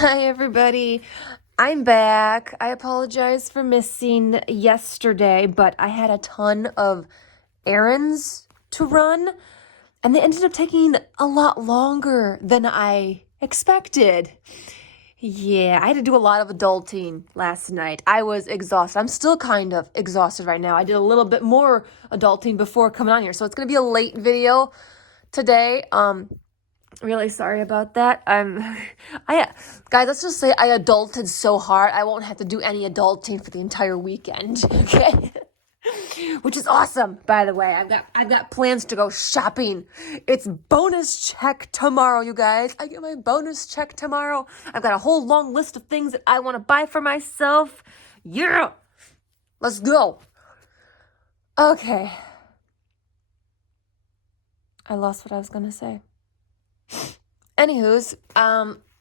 Hi, everybody. I'm back. I apologize for missing yesterday, but I had a ton of errands to run, and they ended up taking a lot longer than I expected. Yeah, I had to do a lot of adulting last night. I was exhausted. I'm still kind of exhausted right now. I did a little bit more adulting before coming on here, so it's going to be a late video today. Really sorry about that. Guys, let's just say I adulted so hard I won't have to do any adulting for the entire weekend. Okay, which is awesome. By the way, I've got plans to go shopping. It's bonus check tomorrow, you guys. I get my bonus check tomorrow. I've got a whole long list of things that I want to buy for myself. Yeah, let's go. Okay, I lost what I was gonna say. Anywho's,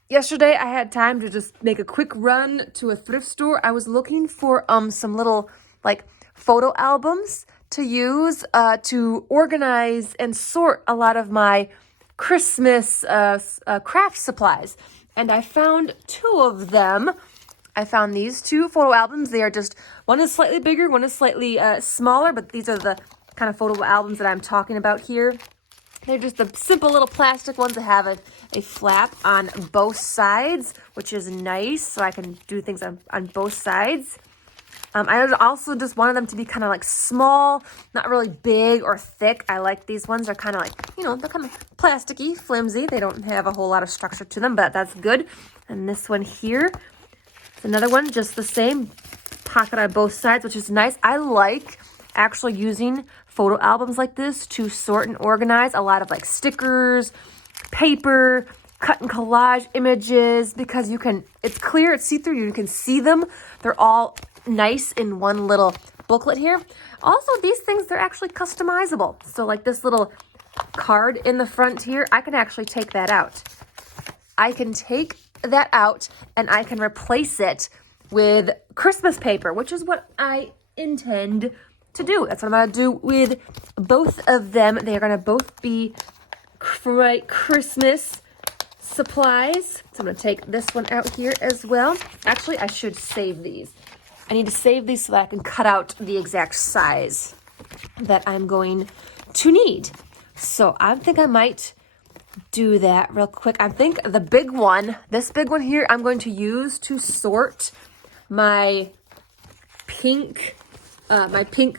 yesterday I had time to just make a quick run to a thrift store. I was looking for some little like photo albums to use to organize and sort a lot of my Christmas craft supplies. And I found two of them. I found these two photo albums. They are just, one is slightly bigger, one is slightly smaller, but these are the kind of photo albums that I'm talking about here. They're just the simple little plastic ones that have a flap on both sides, which is nice, so I can do things on both sides. I also just wanted them to be kind of like small, not really big or thick. I like these ones. They're kind of like, they're kind of plasticky, flimsy. They don't have a whole lot of structure to them, but that's good. And this one here is another one, just the same, pocket on both sides, which is nice. I like actually using photo albums like this to sort and organize a lot of like stickers, paper, cut and collage images, because it's clear, it's see-through, you can see them. They're all nice in one little booklet here. Also, these things, they're actually customizable. So like this little card in the front here, I can actually take that out. I can take that out and I can replace it with Christmas paper, which is what I intend to do. That's what I'm going to do with both of them. They are going to both be for my Christmas supplies. So I'm going to take this one out here as well. Actually, I should save these. I need to save these so that I can cut out the exact size that I'm going to need. So I think I might do that real quick. I think the big one, this big one here, I'm going to use to sort my pink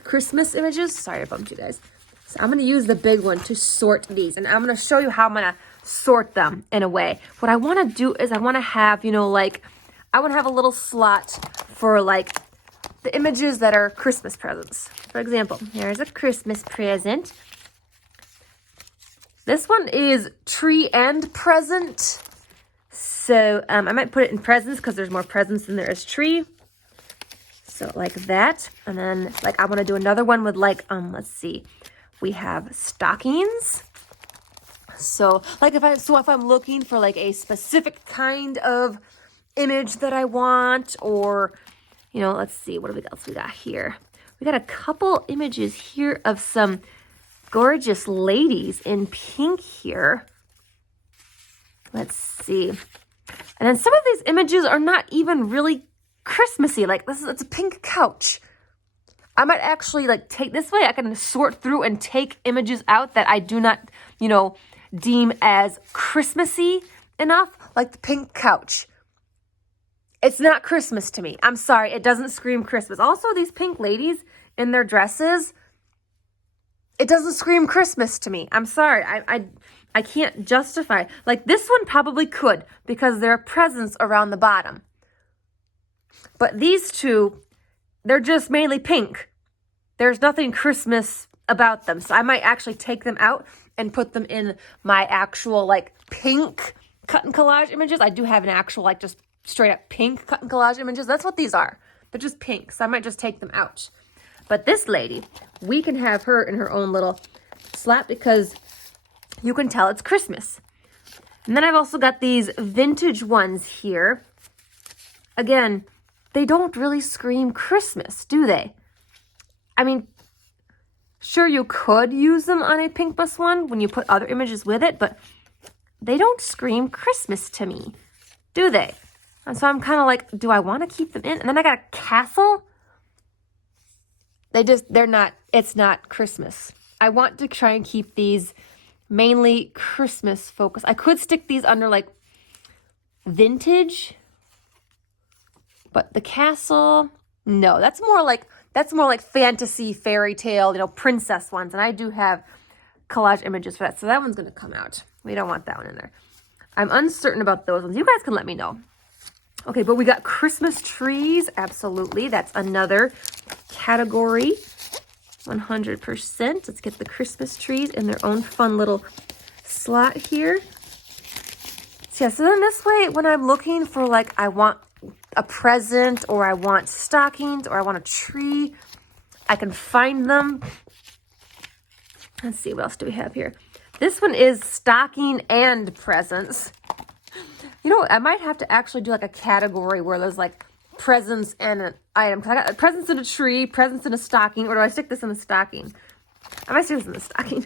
Christmas images. Sorry, I bumped you guys. So I'm going to use the big one to sort these. And I'm going to show you how I'm going to sort them in a way. What I want to do is I want to have, I want to have a little slot for like the images that are Christmas presents. For example, here's a Christmas present. This one is tree and present. So I might put it in presents because there's more presents than there is tree. So like that. And then like I want to do another one with like, let's see. We have stockings. So like if I'm looking for like a specific kind of image that I want, or, let's see, what else we got here? We got a couple images here of some gorgeous ladies in pink here. Let's see. And then some of these images are not even really Christmassy. Like it's a pink couch. I might actually like take this way. I can sort through and take images out that I do not, deem as Christmassy enough, like the pink couch. It's not Christmas to me. I'm sorry. It doesn't scream Christmas. Also, these pink ladies in their dresses, it doesn't scream Christmas to me. I'm sorry. I can't justify. Like this one probably could because there are presents around the bottom. But these two, they're just mainly pink. There's nothing Christmas about them. So I might actually take them out and put them in my actual like pink cut and collage images. I do have an actual like just straight up pink cut and collage images. That's what these are. They're just pink. So I might just take them out. But this lady, we can have her in her own little slot because you can tell it's Christmas. And then I've also got these vintage ones here. Again, they don't really scream Christmas, do they? I mean, sure, you could use them on a pink bus one when you put other images with it, but they don't scream Christmas to me, do they? And so I'm kind of like, do I want to keep them in? And then I got a castle. It's not Christmas. I want to try and keep these mainly Christmas focused. I could stick these under like vintage, but the castle, no, that's more like fantasy, fairy tale, princess ones. And I do have collage images for that. So that one's going to come out. We don't want that one in there. I'm uncertain about those ones. You guys can let me know. Okay, but we got Christmas trees. Absolutely. That's another category. 100%. Let's get the Christmas trees in their own fun little slot here. So yeah, so then this way, when I'm looking for like, I want a present or I want stockings or I want a tree, I can find them. Let's see, what else do we have here? This one is stocking and presents. I might have to actually do like a category where there's like presents and an item. Because I got presents in a tree, presents in a stocking, or do I stick this in the stocking? I might stick this in the stocking.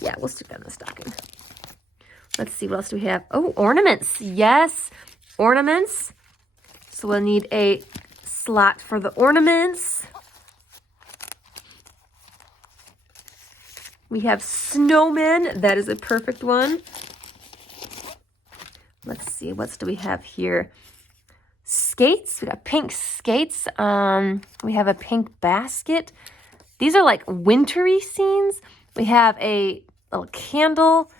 Yeah, we'll stick that in the stocking. Let's see, what else do we have? Oh, ornaments. Yes, ornaments. So we'll need a slot for the ornaments. We have snowmen. That is a perfect one. Let's see, what do we have here? Skates. We got pink skates. We have a pink basket. These are like wintry scenes. We have a little candle.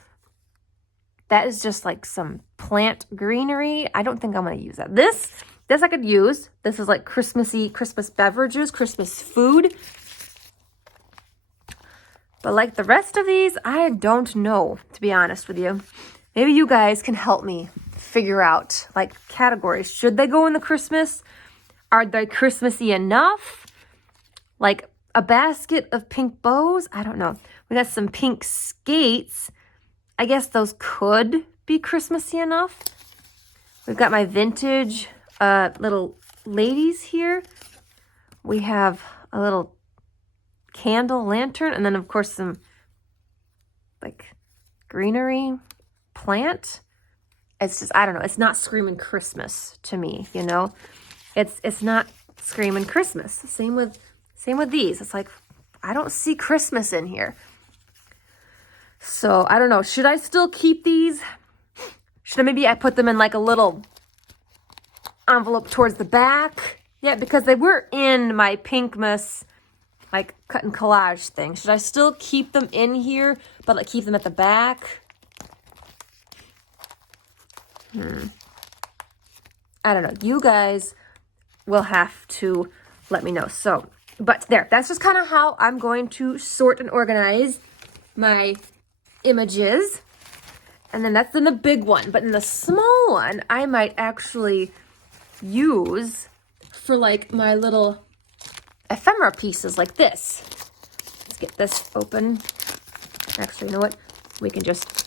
That is just like some plant greenery. I don't think I'm going to use that. This I could use. This is like Christmassy, Christmas beverages, Christmas food. But like the rest of these, I don't know, to be honest with you. Maybe you guys can help me figure out like categories. Should they go in the Christmas? Are they Christmassy enough? Like a basket of pink bows? I don't know. We got some pink skates. I guess those could be Christmassy enough. We've got my vintage little ladies here. We have a little candle lantern. And then, of course, some like greenery plant. It's just, I don't know. It's not screaming Christmas to me, It's not screaming Christmas. Same with these. It's like, I don't see Christmas in here. So, I don't know. Should I still keep these? Maybe I put them in like a little envelope towards the back? Yeah, because they were in my Pinkmas, like cut and collage thing. Should I still keep them in here, but like keep them at the back? I don't know. You guys will have to let me know. So, but there, that's just kind of how I'm going to sort and organize my images. And then that's in the big one. But in the small one, I might actually use for like my little ephemera pieces like this. Let's get this open. Actually, you know what? We can just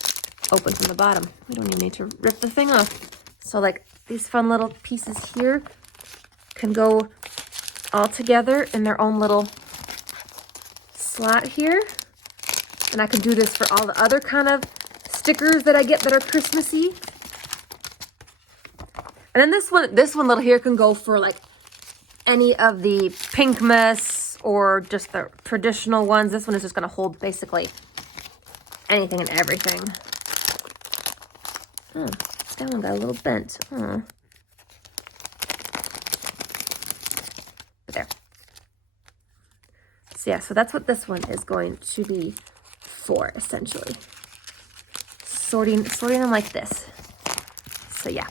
open from the bottom. We don't even need to rip the thing off. So like these fun little pieces here can go all together in their own little slot here. And I can do this for all the other kind of stickers that I get that are Christmassy. And then this one little here can go for like any of the Pinkmas or just the traditional ones. This one is just going to hold basically anything and everything. Oh, that one got a little bent. Oh. But there. So yeah, so that's what this one is going to be for, essentially. Sorting them like this. So yeah.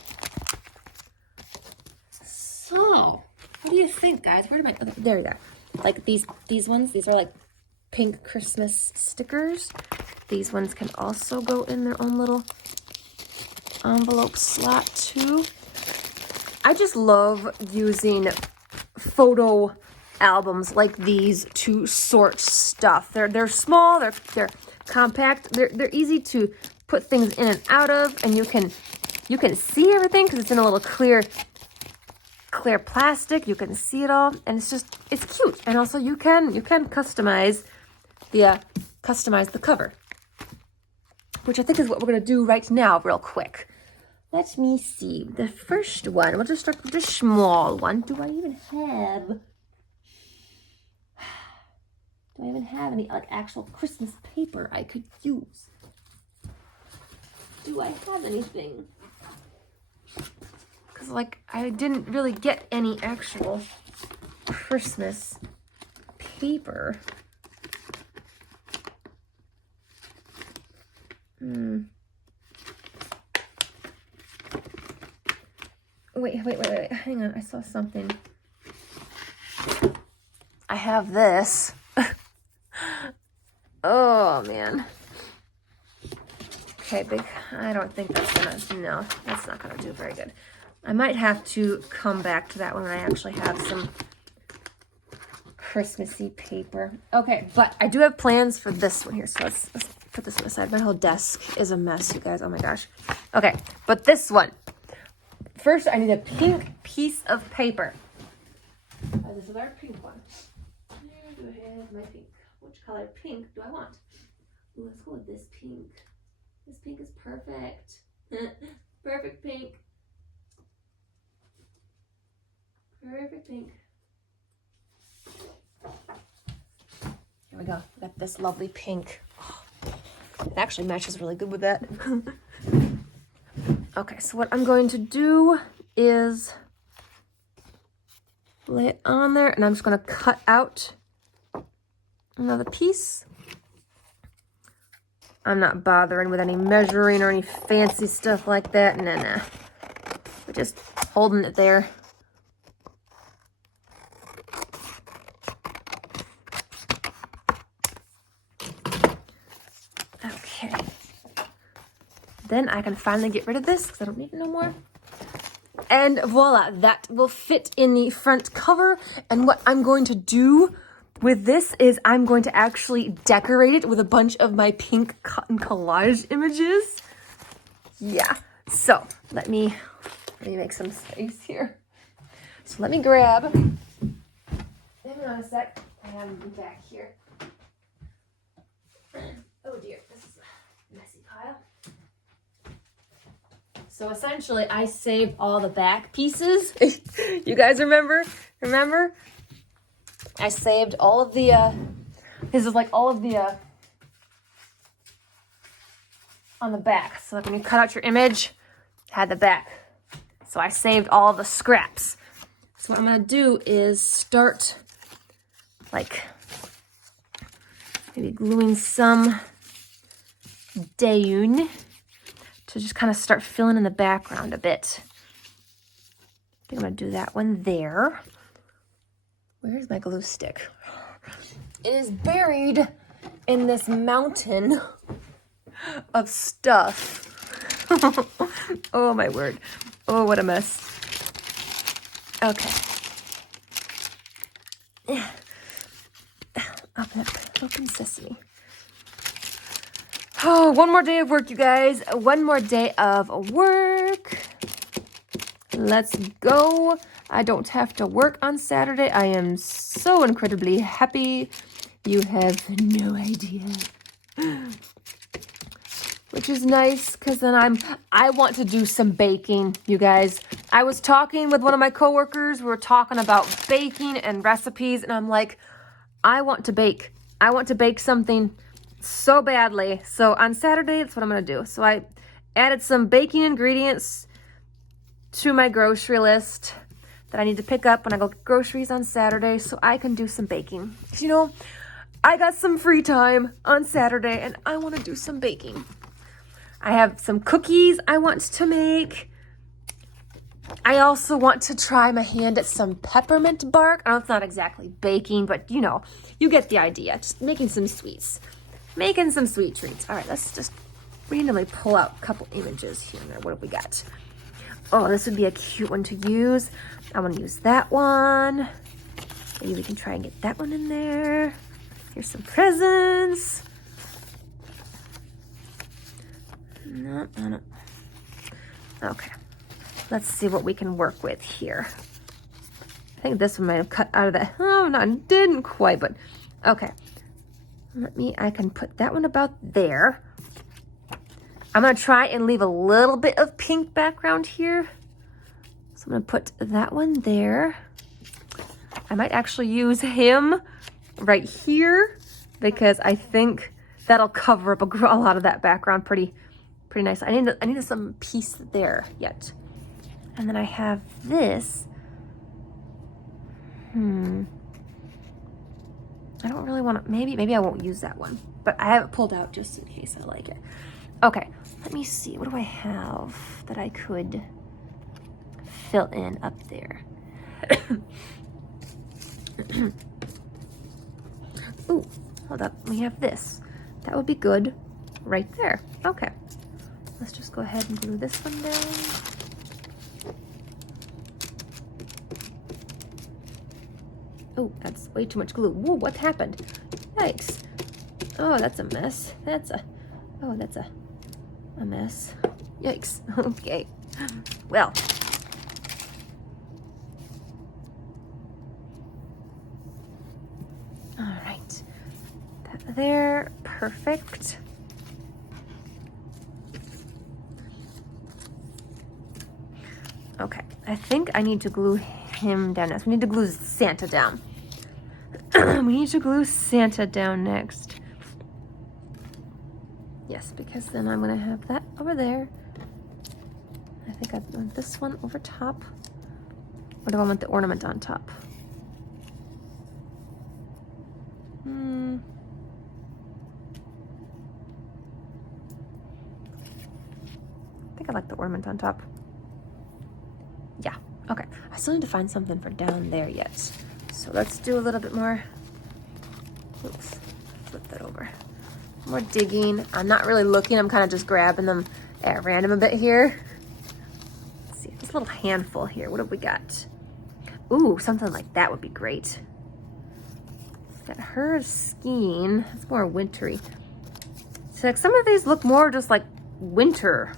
So, what do you think, guys? Where did there we go. Like these ones, these are like pink Christmas stickers. These ones can also go in their own little envelope slot too. I just love using photo albums like these to sort stuff. They're small, they're compact, they're easy to put things in and out of, and you can see everything because it's in a little clear plastic. You can see it all, and it's cute. And also you can customize the cover, which I think is what we're gonna do right now, real quick. let me see. The first one, we'll just start with the small one. Do I even have any like actual Christmas paper I could use? Do I have anything? Because like I didn't really get any actual Christmas paper. Wait. Hang on, I saw something. I have this. Oh, man. Okay, big. I don't think that's gonna, no, that's not gonna do very good. I might have to come back to that one when I actually have some Christmassy paper. Okay, but I do have plans for this one here, so let's put this one aside. My whole desk is a mess, you guys. Oh my gosh. Okay, but this one. First, I need a pink piece of paper. This is our pink one. Where do I have my pink? Which color pink do I want? Ooh, let's go with this pink. This pink is perfect. Perfect pink. Perfect pink. Here we go. We got this lovely pink. Oh, it actually matches really good with that. Okay, so what I'm going to do is lay it on there, and I'm just going to cut out another piece. I'm not bothering with any measuring or any fancy stuff like that. Nah. We're just holding it there. Okay. Then I can finally get rid of this because I don't need it no more. And voila, that will fit in the front cover. And what I'm going to do with this is I'm going to actually decorate it with a bunch of my pink cotton collage images. Yeah, so let me make some space here. So let me grab, hang on a sec, I have them back here. Oh dear, this is a messy pile. So essentially I saved all the back pieces. You guys remember? I saved all of the, this is like all of the, on the back. So like when you cut out your image, it had the back. So I saved all of the scraps. So what I'm going to do is start like maybe gluing some down to just kind of start filling in the background a bit. I think I'm going to do that one there. Where's my glue stick? It is buried in this mountain of stuff. Oh my word. Oh, what a mess. Okay. Open sesame. Oh, one more day of work, you guys. One more day of work. Let's go. I don't have to work on Saturday. I am so incredibly happy. You have no idea. Which is nice because then I want to do some baking, you guys. I was talking with one of my coworkers. We were talking about baking and recipes, and I'm like, I want to bake. I want to bake something so badly. So on Saturday, that's what I'm going to do. So I added some baking ingredients to my grocery list that I need to pick up when I go get groceries on Saturday so I can do some baking. You know, I got some free time on Saturday and I want to do some baking. I have some cookies I want to make. I also want to try my hand at some peppermint bark. I know it's not exactly baking, but you know, you get the idea. Just making some sweets. Making some sweet treats. All right, let's just randomly pull out a couple images here. What have we got? Oh, this would be a cute one to use. I want to use that one. Maybe we can try and get that one in there. Here's some presents. No. Okay. Let's see what we can work with here. I think this one might have cut out of that. Oh, no, it didn't quite, but okay. I can put that one about there. I'm going to try and leave a little bit of pink background here. So I'm going to put that one there. I might actually use him right here because I think that'll cover up a lot of that background pretty nice. I need some piece there yet. And then I have this. I don't really want to, maybe I won't use that one, but I have it pulled out just in case I like it. Okay, let me see. What do I have that I could fill in up there? Ooh, hold up. We have this. That would be good right there. Okay. Let's just go ahead and glue this one down. Oh, that's way too much glue. Whoa, what happened? Yikes. Oh, that's a mess. That's a mess. Yikes. Okay. Well. All right. That there. Perfect. Okay. I think I need to glue him down next. We need to glue Santa down. We need to glue Santa down next. Yes, because then I'm going to have that over there. I think I want this one over top. Or do I want the ornament on top? I think I like the ornament on top. Yeah, okay. I still need to find something for down there yet. So let's do a little bit more. Oops, flip that over. More digging. I'm not really looking. I'm kind of just grabbing them at random a bit here. Let's see, just a little handful here. What have we got? Ooh, something like that would be great. Got her skiing. It's more wintry. So like some of these look more just like winter-esque.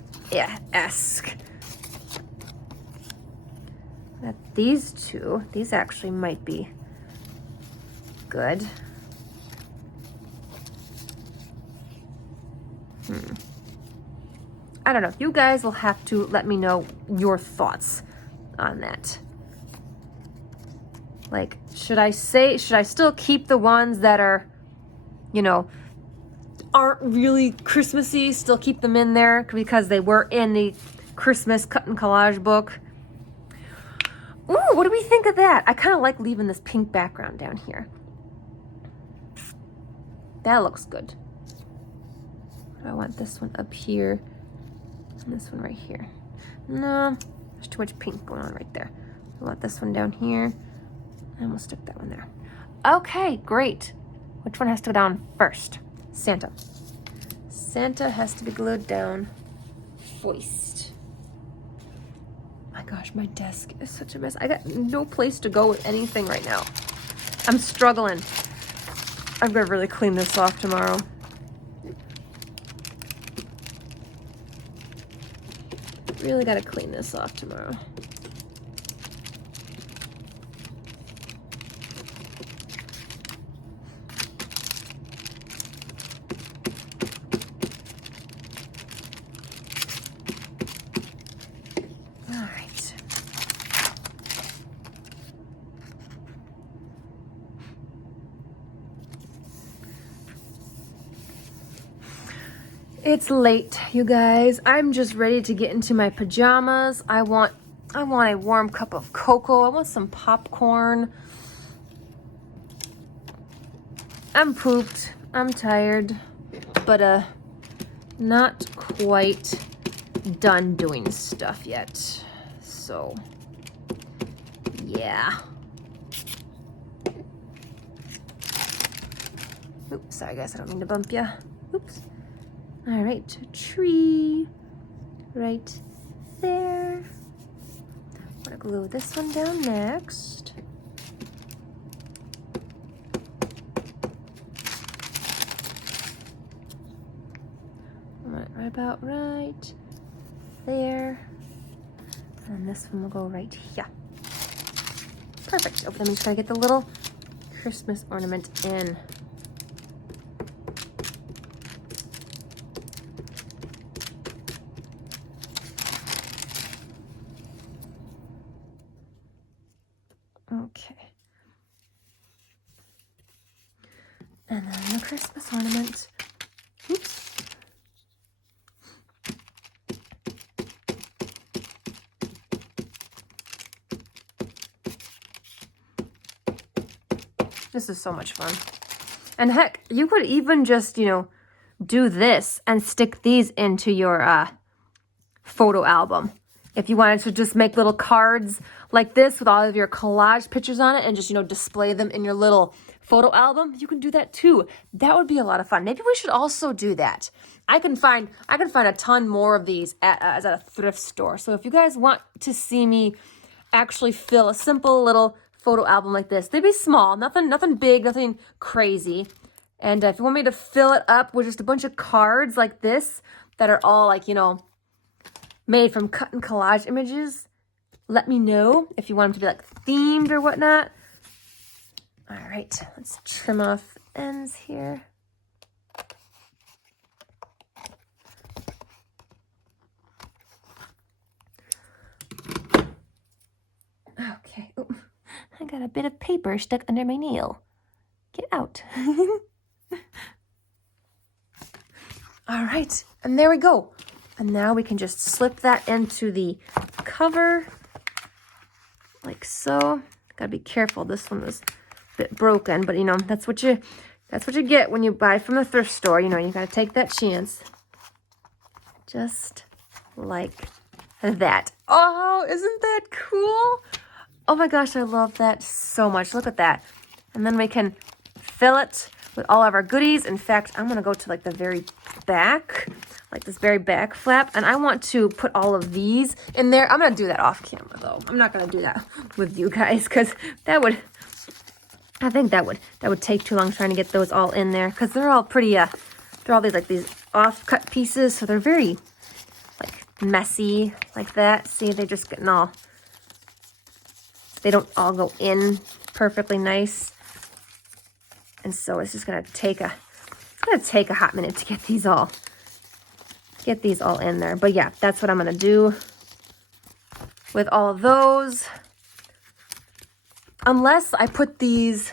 Got these two. These actually might be good. I don't know. You guys will have to let me know your thoughts on that. Like, should I still keep the ones that are, you know, aren't really Christmassy, still keep them in there because they were in the Christmas cut and collage book? Ooh, what do we think of that? I kind of like leaving this pink background down here. That looks good. I want this one up here and this one right here. No, there's too much pink going on right there. I want this one down here and we'll stick that one there. Okay, great. Which one has to go down first? Santa. Santa has to be glued down first. My gosh, my desk is such a mess. I got no place to go with anything right now. I'm struggling. I'm gonna really clean this off tomorrow. Really gotta clean this off tomorrow. All right. It's late, you guys. I'm just ready to get into my pajamas. I want a warm cup of cocoa. I want some popcorn. I'm pooped. I'm tired, but not quite done doing stuff yet. So, yeah. Oops, sorry guys, I don't mean to bump you. Oops. All right, tree right there. I'm gonna glue this one down next. Right about right there. And this one will go right here. Perfect. Oh, then we just gotta get the little Christmas ornament in. And then the Christmas ornament. Oops. This is so much fun. And heck, you could even just, do this and stick these into your photo album. If you wanted to just make little cards like this with all of your collage pictures on it and just, display them in your little photo album, you can do that too. That would be a lot of fun. Maybe we should also do that. I can find a ton more of these at a thrift store. So if you guys want to see me actually fill a simple little photo album like this, they'd be small, nothing big, nothing crazy. And if you want me to fill it up with just a bunch of cards like this that are all like, made from cut and collage images, let me know if you want them to be like themed or whatnot. All right, let's trim off the ends here. Okay. Ooh, I got a bit of paper stuck under my nail. Get out. All right, and there we go. And now we can just slip that into the cover like so. Gotta be careful. This one was a bit broken, but that's what you get when you buy from the thrift store. You gotta take that chance. Just like that. Oh, isn't that cool? Oh my gosh, I love that so much. Look at that. And then we can fill it with all of our goodies. In fact, I'm gonna go to like the very back, like this very back flap, and I want to put all of these in there. I'm gonna do that off camera though. I'm not gonna do that with you guys because I think that would take too long trying to get those all in there because they're all pretty they're all these off-cut pieces, so they're very like messy like that. See, they're just getting all, they don't all go in perfectly nice. And so it's just gonna take a hot minute to get these all in there. But yeah, that's what I'm gonna do with all of those. Unless I put these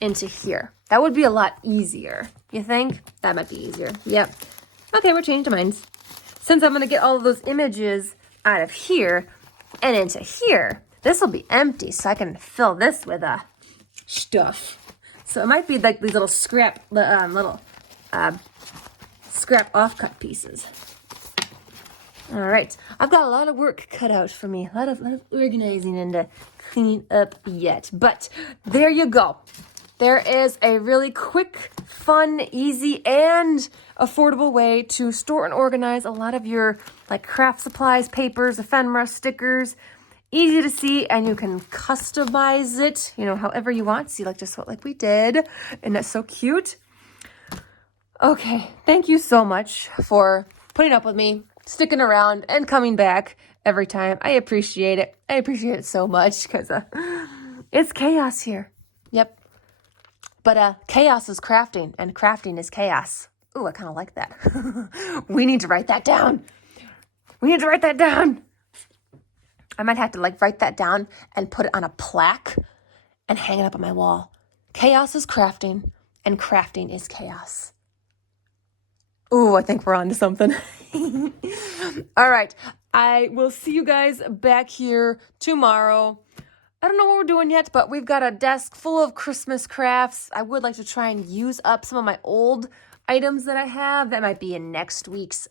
into here. That would be a lot easier. You think? That might be easier. Yep. Okay, we're changing minds. Since I'm gonna get all of those images out of here and into here, this will be empty, so I can fill this with stuff. So it might be like these little scrap off-cut pieces. All right, I've got a lot of work cut out for me, a lot of organizing and cleaning up yet. But there you go. There is a really quick, fun, easy, and affordable way to store and organize a lot of your like craft supplies, papers, ephemera, stickers. Easy to see, and you can customize it, however you want. See, just like we did, and that's so cute. Okay, thank you so much for putting up with me, sticking around, and coming back every time. I appreciate it. I appreciate it so much because it's chaos here. Yep. But chaos is crafting, and crafting is chaos. Ooh, I kind of like that. We need to write that down. I might have to write that down and put it on a plaque and hang it up on my wall. Chaos is crafting, and crafting is chaos. Ooh, I think we're on to something. All right. I will see you guys back here tomorrow. I don't know what we're doing yet, but we've got a desk full of Christmas crafts. I would like to try and use up some of my old items that I have. That might be in next week's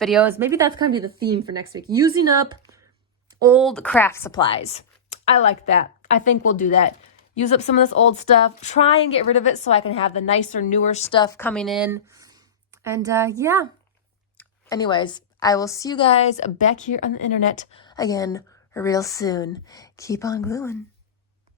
videos. Maybe that's going to be the theme for next week. Using up old craft supplies. I like that. I think we'll do that. Use up some of this old stuff. Try and get rid of it so I can have the nicer, newer stuff coming in. And yeah. Anyways, I will see you guys back here on the internet again real soon. Keep on gluing.